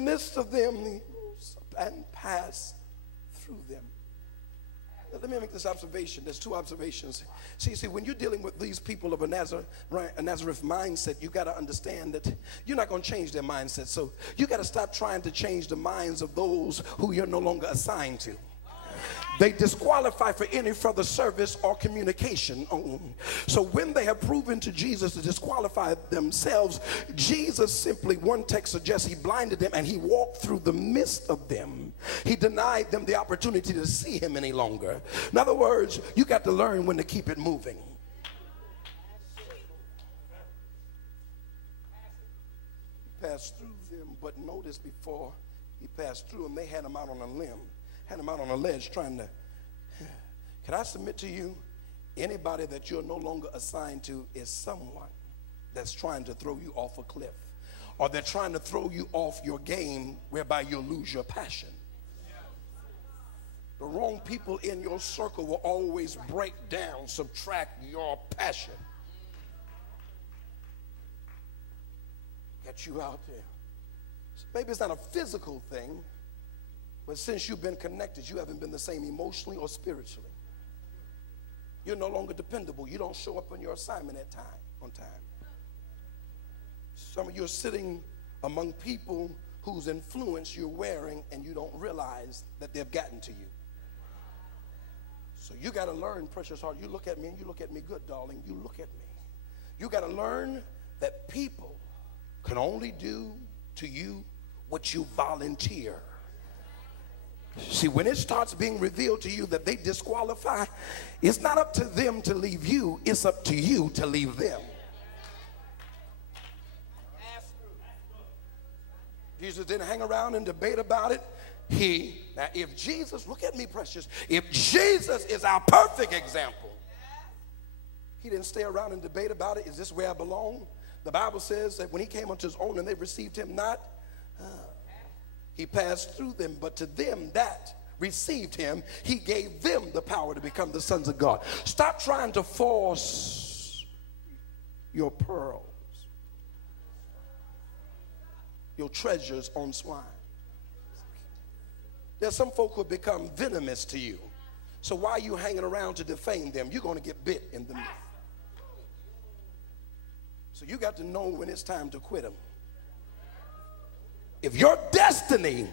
midst of them, he rose up and passed through them. Now, let me make this observation. There's two observations. See, when you're dealing with these people of a Nazareth mindset, you got to understand that you're not going to change their mindset. So you got to stop trying to change the minds of those who you're no longer assigned to. They disqualify for any further service or communication. So when they have proven to Jesus to disqualify themselves, Jesus simply, one text suggests, he blinded them and he walked through the midst of them. He denied them the opportunity to see him any longer. In other words, you got to learn when to keep it moving. He passed through them, but notice before he passed through them, they had him out on a limb. Had him out on a ledge trying to. Can I submit to you, anybody that you're no longer assigned to is someone that's trying to throw you off a cliff, or they're trying to throw you off your game whereby you'll lose your passion. The wrong people in your circle will always break down, subtract your passion, get you out there. Maybe it's not a physical thing, but since you've been connected, you haven't been the same emotionally or spiritually. You're no longer dependable. You don't show up on your assignment on time. Some of you are sitting among people whose influence you're wearing and you don't realize that they've gotten to you. So you got to learn, precious heart. You look at me and you look at me good, darling. You look at me. You got to learn that people can only do to you what you volunteer. See, when it starts being revealed to you that they disqualify, it's not up to them to leave you, it's up to you to leave them. Jesus didn't hang around and debate about it. Now if Jesus, look at me, precious, if Jesus is our perfect example, he didn't stay around and debate about it. Is this where I belong? The Bible says that when he came unto his own and they received him not, he passed through them, but to them that received him, he gave them the power to become the sons of God. Stop trying to force your pearls, your treasures on swine. There's some folk who become venomous to you. So why are you hanging around to defame them? You're going to get bit in the mouth. So you got to know when it's time to quit them. If your destiny,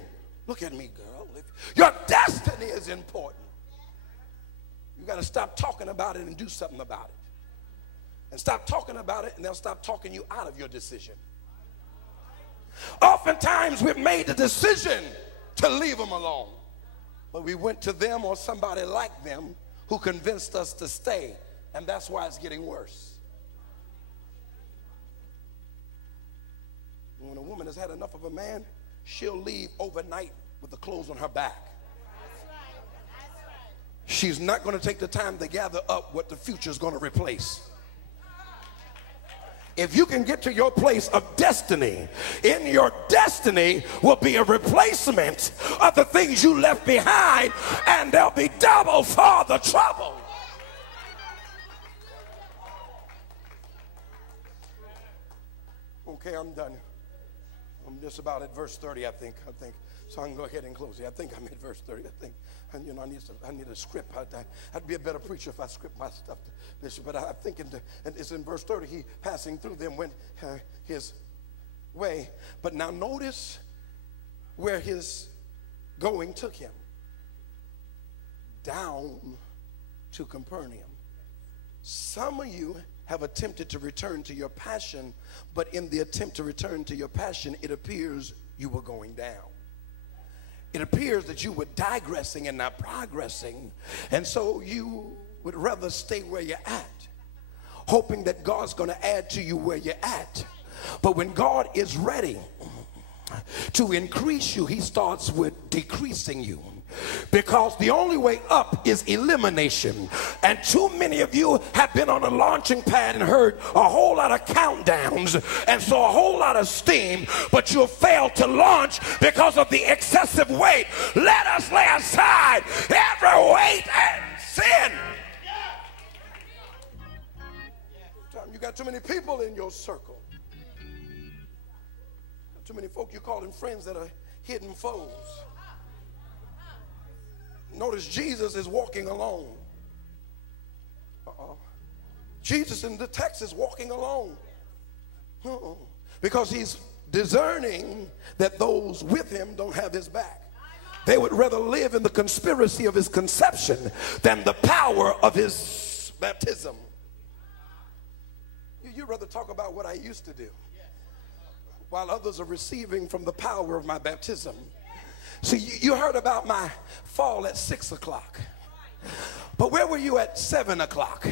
look at me, girl, if your destiny is important, you got to stop talking about it and do something about it. And stop talking about it and they'll stop talking you out of your decision. Oftentimes we've made the decision to leave them alone, but we went to them or somebody like them who convinced us to stay, and that's why it's getting worse. When a woman has had enough of a man, she'll leave overnight with the clothes on her back. She's not going to take the time to gather up what the future is going to replace. If you can get to your place of destiny, in your destiny will be a replacement of the things you left behind, and there'll be double for the trouble. Okay, I'm done. I'm just about at verse 30, I think. So I can go ahead and close it. I think I'm at verse 30. I think, and you know, I need a script. I'd be a better preacher if I script my stuff, Bishop. But I think and it's in verse 30. He passing through them went his way. But now notice where his going took him. Down to Capernaum. Some of you have attempted to return to your passion, but in the attempt to return to your passion, it appears you were going down. It appears that you were digressing and not progressing, and so you would rather stay where you're at, hoping that God's going to add to you where you're at. But when God is ready to increase you, he starts with decreasing you. Because the only way up is elimination. And too many of you have been on a launching pad and heard a whole lot of countdowns and saw a whole lot of steam, but you'll fail to launch because of the excessive weight. Let us lay aside every weight and sin. You got too many people in your circle. Too many folk you calling friends that are hidden foes. Notice Jesus is walking alone. Jesus in the text is walking alone. Because he's discerning that those with him don't have his back. They would rather live in the conspiracy of his conception than the power of his baptism. You'd rather talk about what I used to do while others are receiving from the power of my baptism. See, you heard about my fall at 6 o'clock. But where were you at 7 o'clock?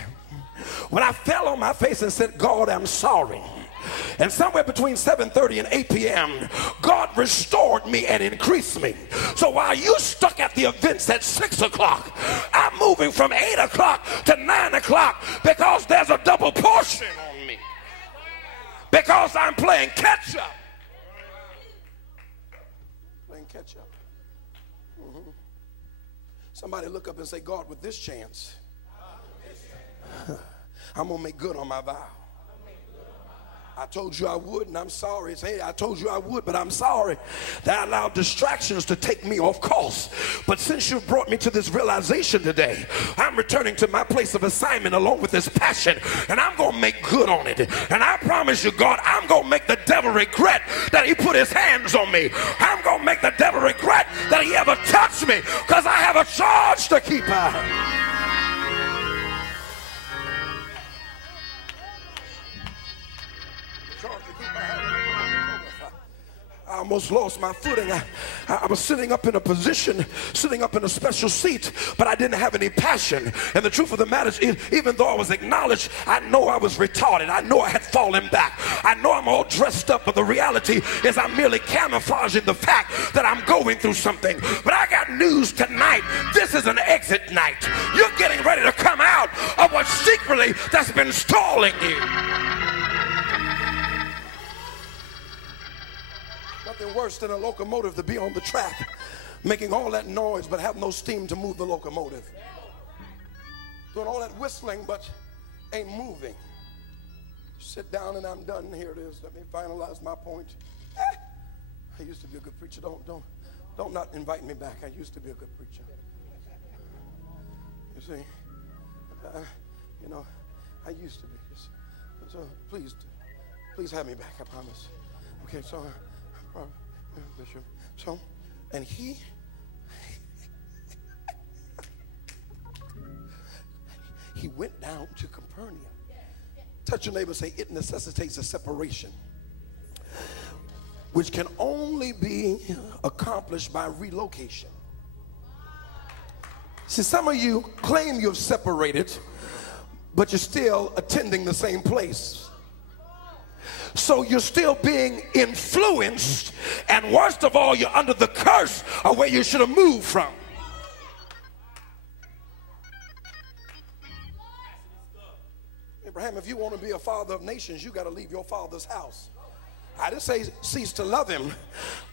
When I fell on my face and said, God, I'm sorry. And somewhere between 7:30 and 8 p.m., God restored me and increased me. So while you stuck at the events at 6 o'clock, I'm moving from 8 o'clock to 9 o'clock because there's a double portion on me. Because I'm playing catch up. Playing catch up. Somebody look up and say, God, with this chance, I'm going to make good on my vow. I told you I would, and I'm sorry. Say, I told you I would, but I'm sorry that I allowed distractions to take me off course. But since you brought me to this realization today, I'm returning to my place of assignment along with this passion, and I'm going to make good on it. And I promise you, God, I'm going to make the devil regret that he put his hands on me. I'm going to make the devil regret that he ever touched me, because I have a charge to keep out. I almost lost my footing. I was sitting up in a position, sitting up in a special seat, but I didn't have any passion. And the truth of the matter is, even though I was acknowledged, I know I was retarded. I know I had fallen back. I know I'm all dressed up, but the reality is I'm merely camouflaging the fact that I'm going through something. But I got news tonight. This is an exit night. You're getting ready to come out of what secretly that's been stalling you. Nothing worse than a locomotive to be on the track making all that noise but have no steam to move the locomotive, doing all that whistling but ain't moving. Sit down and I'm done. Here it is. Let me finalize my point. I used to be a good preacher. Don't not invite me back. I used to be a good preacher. You see, you know, I used to be. So please have me back. I promise. Okay, so. Bishop. So, and he went down to Capernaum. Touch your neighbor and say, it necessitates a separation, which can only be accomplished by relocation. See, some of you claim you've separated, but you're still attending the same place. So you're still being influenced, and worst of all, you're under the curse of where you should have moved from. Abraham, if you want to be a father of nations, you got to leave your father's house. I didn't say cease to love him,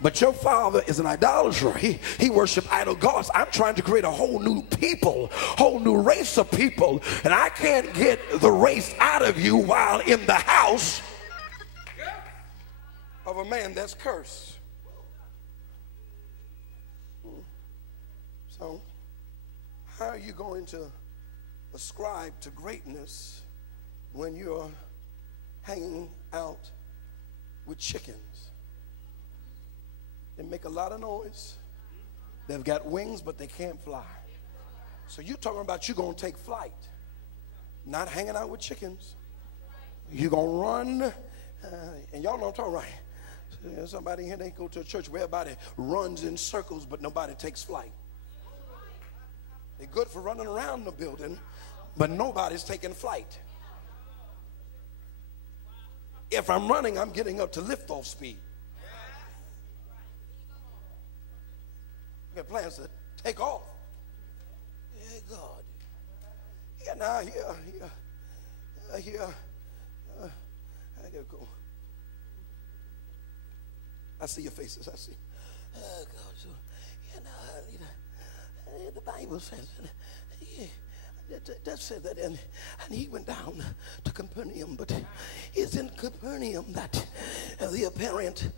but your father is an idolater. He worshiped idol gods. I'm trying to create a whole new people, whole new race of people, and I can't get the race out of you while in the house of a man that's cursed. So how are you going to ascribe to greatness when you're hanging out with chickens? They make a lot of noise. They've got wings, but they can't fly. So you're talking about you're going to take flight, not hanging out with chickens. You're going to run, and y'all know I'm talking right. Somebody here, they go to a church where everybody runs in circles, but nobody takes flight. They're good for running around the building, but nobody's taking flight. If I'm running, I'm getting up to liftoff speed. I got plans to take off. Yeah, God. Yeah, now, I gotta go. I see your faces. I see. Oh, God. So, the Bible says, That said that, and he went down to Capernaum, but it's in Capernaum that the apparent